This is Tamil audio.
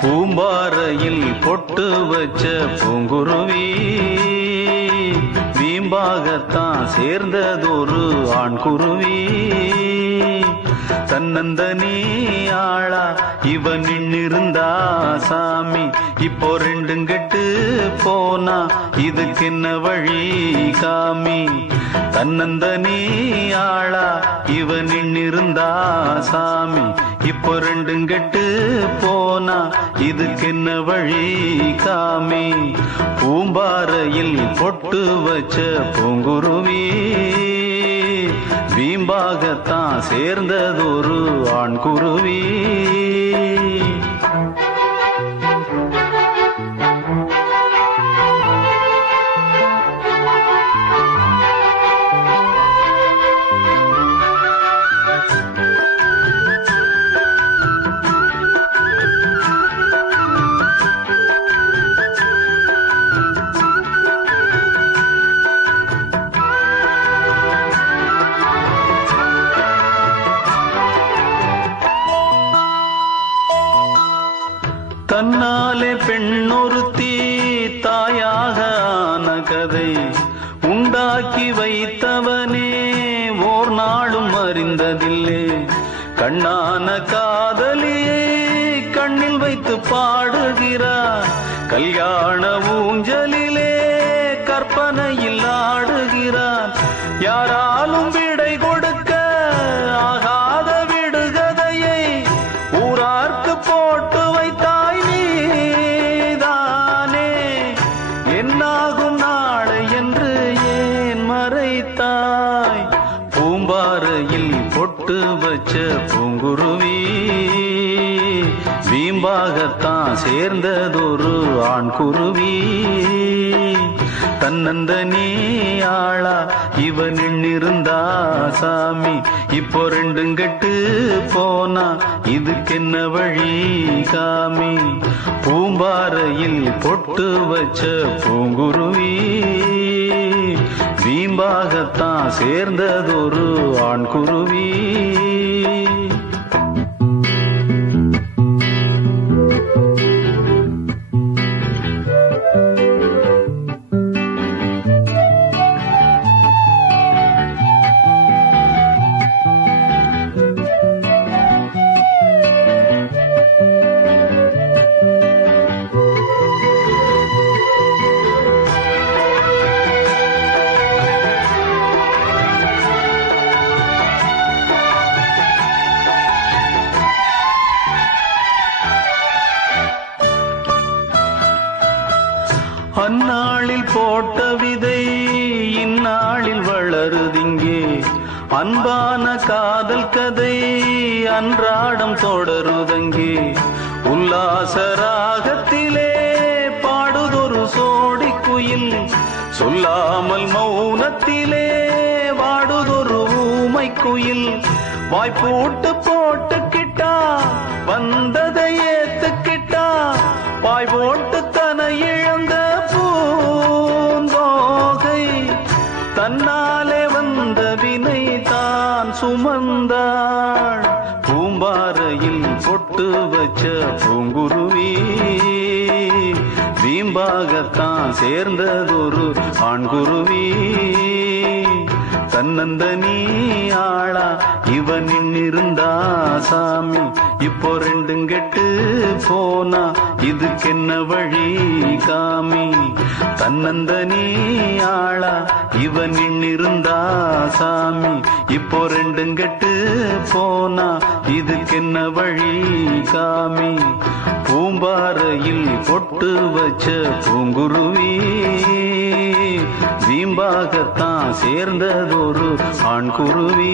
பூம்பாறையில் பொட்டு வச்ச பூங்குருவி வீம்பாகத்தான் சேர்ந்ததொரு ஆண் குருவி. தன்னந்தனி ஆளா இவன் நின்னிருந்தா சாமி, இப்போ ரெண்டும் கெட்டு போனா இதுக்கு என்ன வழி காமி. தன்னந்தனி ஆளா இவன் நின்னிருந்தா சாமி, இப்போ ரெண்டும் கெட்டு போனா இதுக்கு என்ன வழி காமி. பூம்பாறையில் பொட்டு வச்ச பூங்குருவி வீம்பாகத்தான் சேர்ந்ததொரு ஆண் குருவி. தன்னாலே பெண்ணொருத்தி தாயாக ஆன கதை உண்டாக்கி வைத்தவனே ஓர் நாளும் அறிந்ததில்லை. கண்ணான காதலியை கண்ணில் வைத்து பாடுகிறார், கல்யாண ஊஞ்சலிலே கற்பனையில் ஆடுகிறார். யாராலும் விடை கொடுக்க ஆகாத விடுகதையை ஊரார்க்கு போட்டு வைத்தாய் நீதானே. என்னாகும் நாளை என்று ஏன் மறைத்தாய்? பூம்பாறையில் பொட்டு வச்ச பூங்குருவி வீம்பாகத்தான் சேர்ந்ததொரு ஆண் குருவி. தன்னந்தனி ஆளா இவன் நின்னிருந்தா சாமி, இப்போ ரெண்டும் கெட்டு போனா இதுக்கு என்ன வழி காமி. பூம்பாறையில் பொட்டு வச்ச பூங்குருவி வீம்பாகத்தான் சேர்ந்ததொரு ஆண் குருவி. அந்நாளில் போட்ட விதை இந்நாளில் வளருதிங்கே. அன்பான காதல் கதை அன்றாடம் தொடருதங்கே. உல்லாச ராகத்திலே பாடுதொரு சோடி குயில், சொல்லாமல் மௌனத்திலே வாடுதொரு ஊமை குயில். வாய்ப்பூட்டு போட்டுக்கிட்டா வந்ததை ஏத்துக்கிட்டா, பாய் போட்டு தன இழந்த பூந்தோகை தன்னாலே வந்த வினை தான் சுமந்தாள். பூம்பாறையில் பொட்டு வச்ச பூங்குருவி வீம்பாகத்தான் சேர்ந்ததொரு ஆண் குருவி. தன்னந்தனி ஆளா இவன் நின்னிருந்தா சாமி, இப்போ ரெண்டும் கெட்டு போனா இதுக்கு என்ன வழி காமி. தன்னந்தனி ஆளா இவன் நின்னிருந்தா சாமி, இப்போ ரெண்டும் கெட்டு போனா இதுக்கு என்ன வழி காமி. பூம்பாறையில் பொட்டு வச்ச பூங்குருவி வீம்பாகத்தான் சேர்ந்ததொரு ஆண் குருவி.